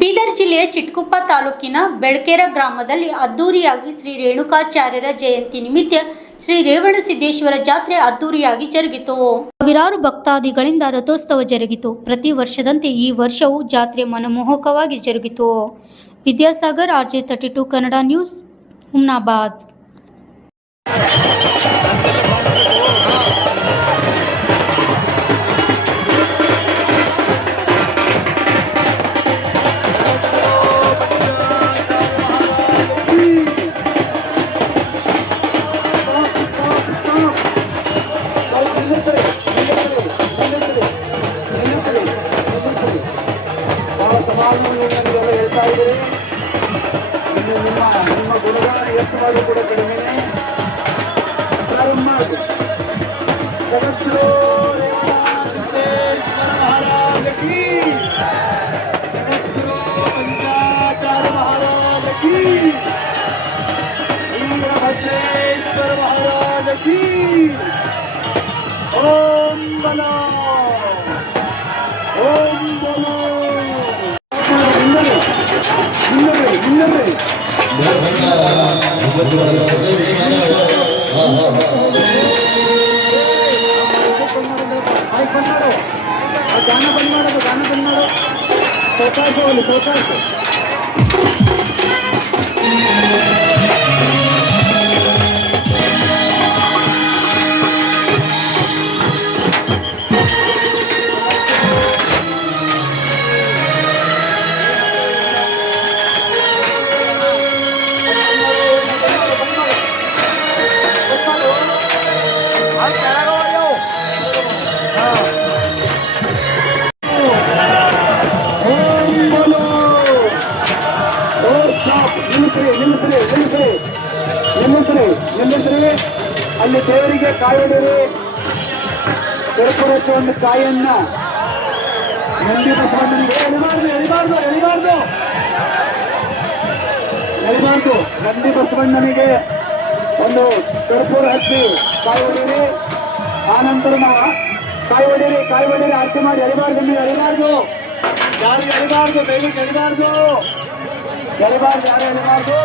ಬೀದರ್ ಜಿಲ್ಲೆಯ ಚಿಟ್ಗುಪ್ಪ ತಾಲೂಕಿನ ಬೆಳಕೆರೆ ಗ್ರಾಮದಲ್ಲಿ ಅದ್ದೂರಿಯಾಗಿ ಶ್ರೀ ರೇಣುಕಾಚಾರ್ಯರ ಜಯಂತಿ ನಿಮಿತ್ತ ಶ್ರೀ ರೇವಣಸಿದ್ದೇಶ್ವರ ಜಾತ್ರೆ ಅದ್ದೂರಿಯಾಗಿ ಜರುಗಿತು. ಸಾವಿರಾರು ಭಕ್ತಾದಿಗಳಿಂದ ರಥೋತ್ಸವ ಜರುಗಿತು. ಪ್ರತಿ ವರ್ಷದಂತೆ ಈ ವರ್ಷವೂ ಜಾತ್ರೆ ಮನಮೋಹಕವಾಗಿ ಜರುಗಿತು. Vidyasagar, RJ32 Kannada news, Humnabad. ಹೇಳ್ತಾ ಇದ್ದೀರಿ ನಿಮ್ಮ ಗುಣಗಾನ ಎಷ್ಟು ಮಾಡಿ ಕೂಡ ಕಡಿಮೆ ಪ್ರಾರಂಭ ಮಾಡಿ ಜಗದ್ಗುರು ಸಿದ್ದೇಶ್ವರ ಮಹಾರಾಜ ಕೀ, ಜಗದ್ಗುರು ಪಂಚಾಚಾರ್ಯ ಮಹಾರಾಜ ಕೀ, ವೀರಭದ್ರೇಶ್ವರ ಮಹಾರಾಜ ಕೀ. ಓಂ ಬಲೋ, ಓಂ ಬಲೋ. गाना बंद मारो ನಿಲ್ಲಿಸ್ರಿ. ಅಲ್ಲಿ ದೇವರಿಗೆ ಕಾಯಿಡಿರಿ. ಕರ್ಪೂರಕ್ಕೆ ಒಂದು ಕಾಯಿಯನ್ನ ನಂದಿ ಬಸವಣ್ಣನಿಗೆ ಎಳಿಬಾರ್ದು. ನಂದಿ ಬಸವಣ್ಣನಿಗೆ ಒಂದು ಕರ್ಪೂರ ಹಚ್ಚಿ ಕಾಯಿ ಹೊಡೀರಿ. ಆನಂತರ ನಾವು ಕಾಯಿ ಹೊಡೀರಿ ಆರತಿ ಮಾಡಿ ಎಳಿಬಾರ್ದು. ನೀವು ಯಾರು ಎಳಿಬಾರ್ದು, ದಯವಿಟ್ಟು ಎಳಿಬಾರ್ದು. ಯಾರು ಎಳಿಬಾರ್ದು.